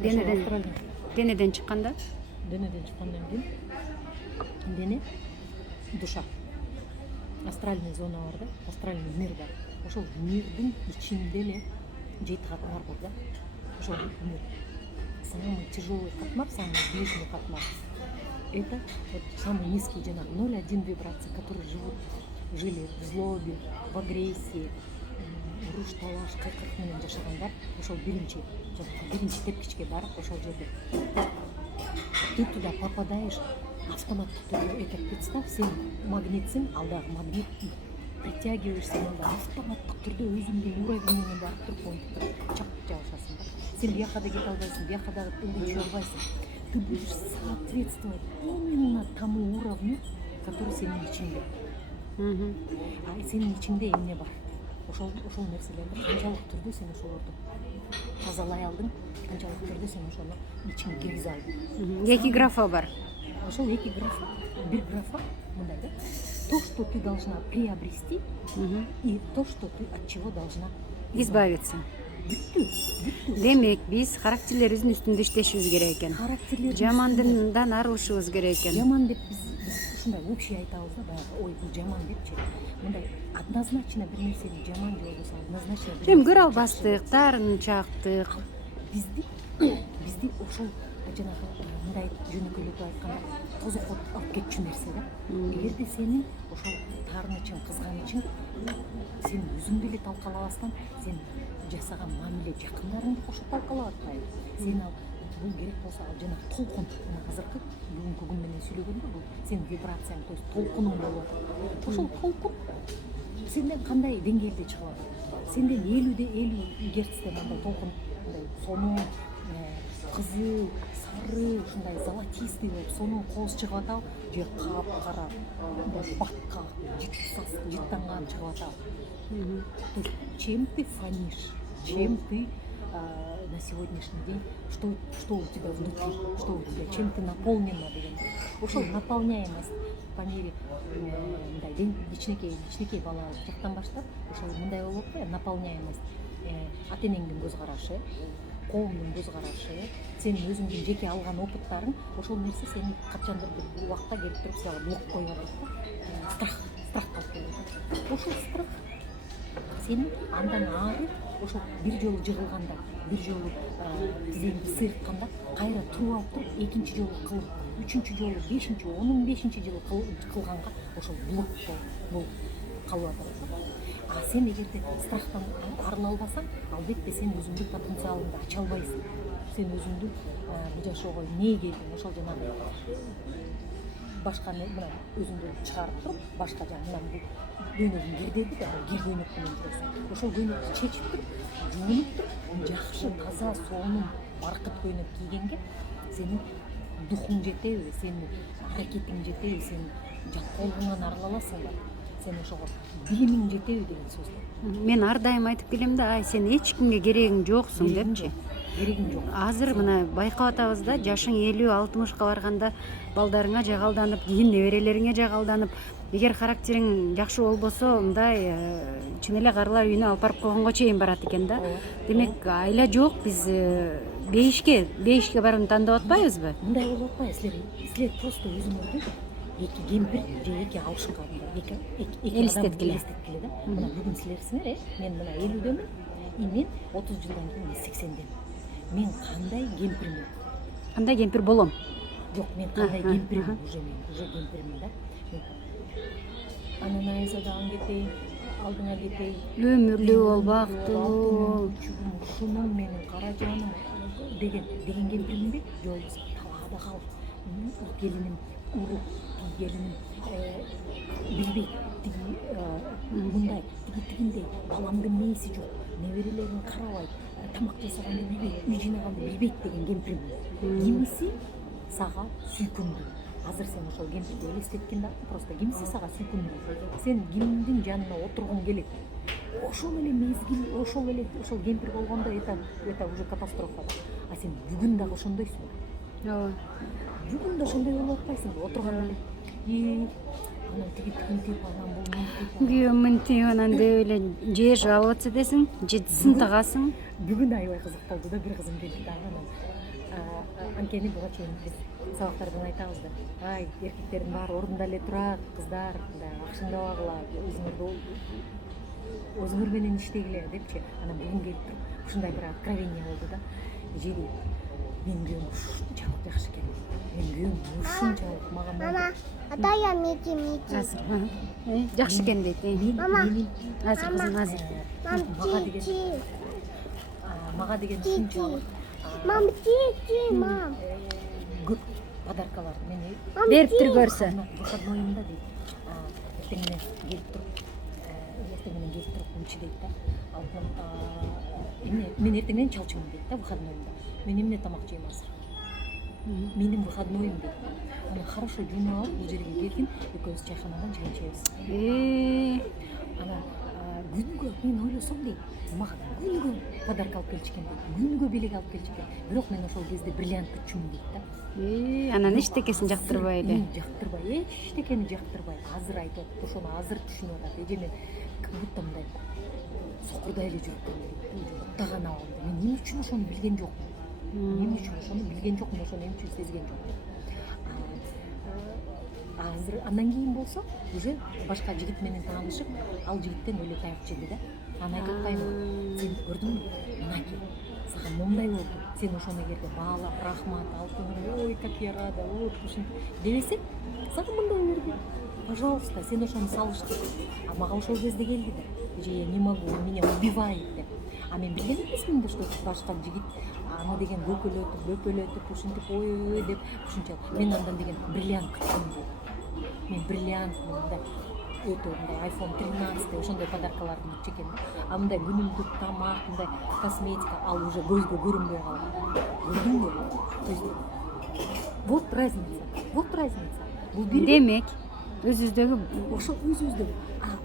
денеден чыкканда денеден чыккандан кийин дене душа, астральный зона бар да, астральный мир бар. Ошол мирдин ичинде эле 7 катмар бар да. Ошол мир. Самый тяжелый катмар, самый ближний катмар. Это вот самый низкий жана 0,1 вибрация, которые жили в злобе, в агрессии, уруш талаш, кыркырык менен жашагандар. Ошол биринчи тепкичке барып ошол жерде. Ты туда попадаешь автоматтык түрдө. Это представь, сен магнитсиң, алдагы магнит притягиваешься, мында автоматтык түрдө өзүңдүн уровеньиңе барып туруп монтип чак жашасың да. Сен бияка да кете албайсың, бияка да түшө албайсың. Ты будешь соответствовать именно тому уровню, который сенин ичиңде. А сенин ичиңде эмне бар? Ошол нерселерди канчалык түрдө сен ошолорду тазалай алдың, канчалык түрдө сен ошону ичиңе киргизе алдың. Эки графа бар. Ошол эки графа, бир графа мындай да. То, что ты должна приобрести, и то, что ты от чего должна избавиться. Демек, биз характерлерибиздин үстүндө иштешибиз керек экен. Жамандан арылышыбыз керек экен. Жаман деп биз ушундай общий айтабыз да, баягы ой бул жаман депчи. Мындай однозначно бир нерсени жаман же болбосо однозначно. Эми көрө албастык, таарынчаактык. Бизди ошол жанагы мындай жөнөкөйлөтүп айтканда тозок алып кетчү нерсе да. Эгерде сенин ошол таарынычың, кызганычың сен өзүңдү эле талкалабастан, сен жасаган мамиле жакындарыңды кошуп талкалап атпайбы? Сен ал бул керек болсо ал жана толкун, мына азыркы бүгүнкү күн менен сүйлөгөндө бул сен вибрацияң, то есть толкунуң болуп атат. Ошол толкун сенден кандай деңгээлде чыгып атат? Сенден 50 герцте мындай толкун, мындай сонун, кызыл, сары, ушундай золотистый болуп сонун кооз чыгып атабы? Же капкара, батка, жыттанган чыгып атабы? То есть чем ты фонишь, чем ты на сегодняшний день, что у тебя внутри, что у тебя, чем ты наполнена деген. Ошол наполняемость по мере мындай кичинекей бала жактан баштап ошол мындай болуп атпайбы? Наполняемость ата энеңдин көз карашы, коомдун көз карашы, сенин өзүңдүн жеке алган опыттарың, ошол нерсе сени качандыр бир убакта келип туруп сага блок коюп атат да. Страх калып келет. Ошол страх сени андан ары ошол бир жолу жыгылганда, бир жолу тизеңди сыйртканда кайра туруп алып туруп экинчи жолу кылып, үчүнчү жолу, бешинчи, 15-чи жылы кылганга ошол блок болуп калып атат. А сен эгерде страхтан арыла албасаң, албетте сен өзүңдүн потенциалыңды ача албайсың. Сен өзүңдү бул жашоого эмне келдиң, ошол жанагы башканы мына өзүңдү чыгарып туруп, башка жана мына көйнөгүң кирдеби да, кир көйнөк менен жүрөсүң. Ошол көйнөктү чечип туруп, жуунуп туруп, жакшы, таза, сонун, баркыт көйнөк кийгенге сенин духуң жетеби, сенин аракетиң жетеби, сен жалкоолугуңан арыла аласың да. Сен ошого билимиң жетеби деген сөз. Мен ар дайым айтып келем да, ай сен эч кимге керегиң жоксуң депчи. Керегиң жок. Азыр мына байкап атабыз да, жашың 50-60ка барганда балдарыңа жагалданып, кийин неберелериңе жагалданып, эгер характериң жакшы болбосо, мындай чын эле карылап үйүнө алып барып койгонго чейин барат экен да. Демек, айла жок, биз бейишке барууну тандап атпайбызбы? Мындай болуп атпайбы? Силер просто өзүңөрдү эки кемпир же эки алышкан, эки элестеткиле да. Мына бүгүн силерсиңер, мен мына 50-дөмүн, мен 30 жылдан кийин 80-ден. Мен кандай кемпирмин? Кандай кемпир болом? Жок, мен кандай кемпирмин, уже кемпирмин да. Анан айзадан кетейин, алдыңа кетейин. Өмүрлүү бол, бактылуу бол. Ушунун менин кара жаным деген кемпирмин бе? Жок, талаада калып, келиним уруп, келиним билбейт, мындай, тигиндей, баламдын мээси жок, неберелерин карабайт, тамак жасаганды билбейт, үй жыйнаганды билбейт деген кемпирмин. Кимиси сага сүйкүмдүү. Азыр сен ошол кемпирди элестеткенде просто кимиси сага сүйкүмдүү. Сен кимдин жанына отургуң келет. Ошол эле мезгил, ошол кемпир болгондо это уже катастрофа. А сен бүгүн дагы ошондойсуң. Ооба. Бүгүн да ошондой болуп атпайсыңбы? Отурган эле. Анан тиги тигинтип, анан бул мынтип. Күйөөм мынтип, анан деп эле жеш алып атса десиң, жетисин тагасың. Бүгүн аябай кызык болду да, бир кызым келди да, анан анткени буга чейин биз сабактардан айтабыз да, ай эркектердин баары ордунда эле турат, кыздар мындай акшындабагыла, өзүңөр менен иштегиле депчи. Анан бүгүн келип туруп ушундай бир откровение болду да. Жери менин күйөөм ушунчалык жакшы экен. Менин күйөөм ушунчалык мага Мама, атая мити. азыр жакшы экен дейт. Мама. Азыр кызым, азыр. мага деген ушунчалык Мам, мам. көп подаркалар мени Бериптир көрсө. выходноюмда дейт. Эртең менен келип туруп умчу дейт да. Мен эртең менен чалчумун дейт да выходноюмда. Мен эмне тамак жейм азыр? Менин выходноюм дейт. Аны хорошо жуунуп алып бул жерге келгин, экөөбүз чайханадан чай ичебиз. Анан күнгө мен ойлосом дейт, мага күнгө подарка алып келишкен дейт, күнгө белек алып келишкен. Бирок мен ошол кезде бриллиант күтчүмүн дейт да. Анан эчтекесин жактырбайды. Жактырбай, эчтекени жактырбай. Азыр айтып атат, ошону азыр түшүнүп атат. Эже мен как будто мындай сокурдай эле жүрүп келдим. Оттаган абалда. Мен эмне үчүн ошону билген жокмун? Ошону эмне үчүн сезген жокмун? Азыр андан кийин болсо, уже башка жигит менен таанышып, ал жигиттен эле таяк жеди да. Анан айтып атпаймынбы? Сен көрдүңбү? Мынакей, сага момундай болду. Сен ошону эгерде баалап, рахмат, алып, ой, как я рада, вот ушинтип дебесең, сага мындай берди. Пожалуйста, сен ошону салыштыр. А мага ошол кезде келди да. Же я не могу, меня убивает деп. А мен билген эмесмин да, что башка жигит аны деген бөпөлөтүп, ушинтип ой деп ушунчалык. Мен андан деген бриллиант күттүм дейт. Мен бриллиант мындай өтө мындай iPhone 13 ошондой подаркаларды күтчү экен да. А мындай күнүмдүк тамак, мындай косметика ал уже көзгө көрүнбөй калат. Көрдүңбү? То есть вот разница. Бул бир Демек, өзүбүздөгү ошол өзүбүздөгү.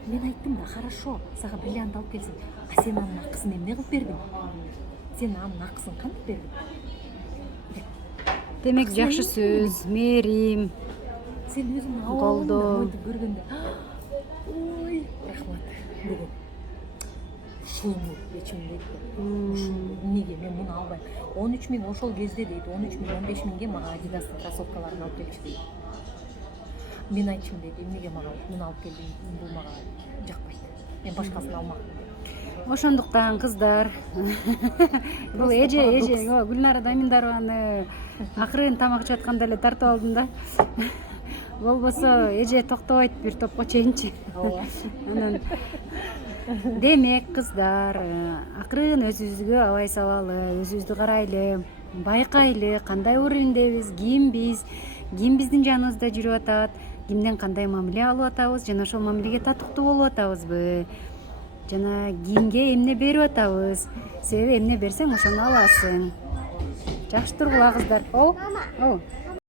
Мен айттым да, хорошо, сага бриллиант алып келсин. А сен анын акысын эмне кылып бердиң? Сен анын акысын кантип бердиң? демек жакшы сөз, мээрим, Сен өзүң колдоо. мынтип көргөндө, ой, рахмат деген. Ушулму эчим дейт. Неге мен муну албайм? 13 миң ошол кезде дейт, 13 миң 15 миңге мага Адидастын кроссовкаларын алып келчү дейт. Мен айтчым дейт, эмнеге мага муну алып келдиң? Бул мага жакпайт. Мен башкасын алмакмын. Ошондуктан кыздар, бул эже Гүлнара Даминдарованы акырын тамак ичип атканда эле тартып алдым да. Болбосо эже токтобойт бир топко чейинчи. Анан демек кыздар, акырын өзүбүзгө абай салалы, өзүбүздү карайлы, байкайлы, кандай уровендебиз, кимбиз, ким биздин жаныбызда жүрүп атат, кимден кандай мамиле алып атабыз, жана ошол мамилеге татыктуу болуп атабызбы, жана кимге эмне берип атабыз. Себеби эмне берсең ошону аласың. Жакшы тургула кыздар.